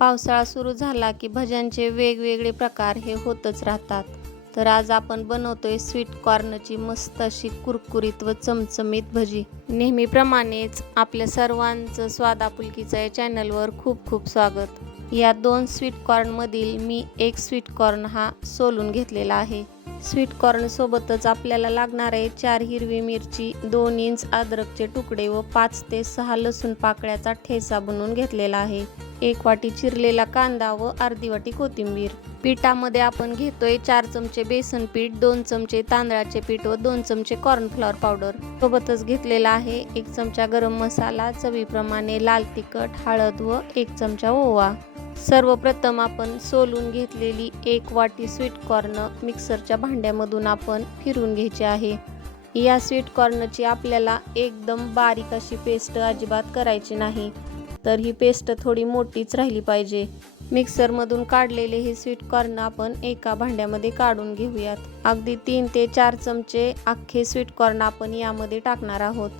पावसाळा सुरू झाला की भज्यांचे वेगवेगळे प्रकार हे होतच राहतात. तर आज आपण बनवतोय स्वीट कॉर्नची मस्त अशी कुरकुरीत व चमचमीत भजी. नेहमीप्रमाणेच आपल्या सर्वांचं स्वादापुलकीचं या चॅनलवर खूप खूप स्वागत. या दोन स्वीट कॉर्नमधील मी एक स्वीट कॉर्न हा सोलून घेतलेला आहे. स्वीट कॉर्नसोबतच आपल्याला लागणार आहे चार हिरवी मिरची दोन इंच अद्रकचे तुकडे व पाच ते सहा लसूण पाकळ्याचा ठेसा बनवून घेतलेला आहे. एक वाटी चिरलेला कांदा व अर्धी वाटी कोथिंबीर. पिठामध्ये आपण घेतोय चार चमचे बेसन पीठ दोन चमचे तांदळाचे पीठ व दोन चमचे कॉर्नफ्लॉवर पावडर. सोबतच घेतलेला आहे एक चमचा गरम मसाला चवीप्रमाणे लाल तिखट हळद व एक चमचा ओवा. सर्वप्रथम आपण सोलून घेतलेली एक वाटी स्वीट कॉर्न मिक्सरच्या भांड्यामधून आपण फिरून घ्यायची आहे. या स्वीट कॉर्नची आपल्याला एकदम बारीक अशी पेस्ट अजिबात करायची नाही. तर ही पेस्ट थोडी मोठीच राहिली पाहिजे. मिक्सरमधून काढलेले हे स्वीट कॉर्न आपण एका भांड्यामध्ये काढून घेऊयात. अगदी तीन ते चार चमचे अख्खे स्वीट कॉर्न आपण यामध्ये टाकणार आहोत.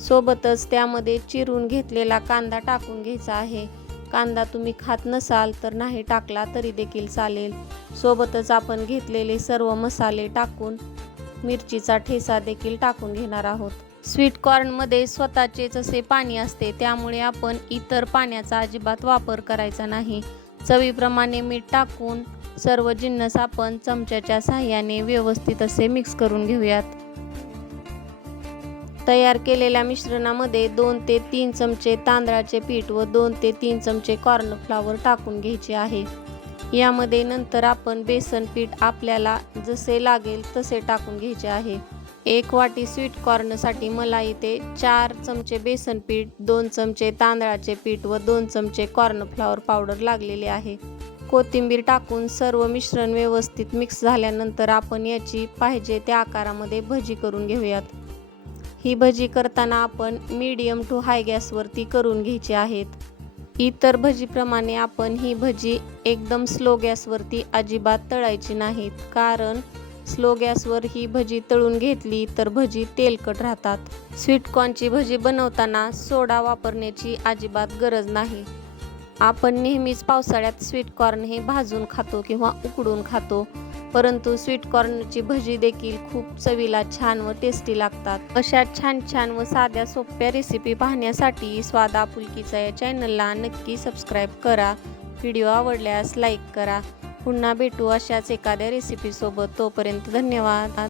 सोबतच त्यामध्ये चिरून घेतलेला कांदा टाकून घ्यायचा आहे. कांदा तुम्ही खात नसाल तर नाही टाकला तरी देखील चालेल. सोबतच आपण घेतलेले सर्व मसाले टाकून मिरचीचा ठेसा देखील टाकून घेणार आहोत. स्वीट कॉर्नमध्ये स्वतःचेच असे पाणी असते त्यामुळे आपण इतर पाण्याचा अजिबात वापर करायचा नाही. चवीप्रमाणे मीठ टाकून सर्व जिन्नस आपण चमच्याच्या साह्याने व्यवस्थित असे मिक्स करून घेऊयात. तयार केलेल्या मिश्रणामध्ये दोन ते तीन चमचे तांदळाचे पीठ व दोन ते तीन चमचे कॉर्नफ्लावर टाकून घ्यायचे आहे. यामध्ये नंतर आपण बेसन पीठ आपल्याला जसे लागेल तसे टाकून घ्यायचे आहे. एक वाटी स्वीट कॉर्नसाठी मला इथे चार चमचे बेसन पीठ दोन चमचे तांदळाचे पीठ व दोन चमचे कॉर्नफ्लॉवर पावडर लागलेले आहे. कोथिंबीर टाकून सर्व मिश्रण व्यवस्थित मिक्स झाल्यानंतर आपण याची पाहिजे त्या आकारामध्ये भजी करून घेऊयात. ही भजी करताना आपण मीडियम टू हाय गॅसवरती करून घ्यायची आहेत. इतर भजीप्रमाणे आपण ही भजी एकदम स्लो गॅसवरती अजिबात तळायची नाहीत. कारण स्लो गॅसवर ही भजी तळून घेतली तर भजी तेलकट राहतात. स्वीटकॉर्नची भजी बनवताना सोडा वापरण्याची अजिबात गरज नाही. आपण नेहमीच पावसाळ्यात स्वीटकॉर्न हे भाजून खातो किंवा उकडून खातो. परंतु स्वीटकॉर्नची भजी देखील खूप चवीला छान व टेस्टी लागतात. अशा छान छान व साध्या सोप्या रेसिपी पाहण्यासाठी स्वाद आपुलकीचा या चॅनलला नक्की सबस्क्राईब करा. व्हिडिओ आवडल्यास लाईक करा. पुन्हा भेटू अशाच एखाद्या रेसिपीसोबत तोपर्यंत धन्यवाद.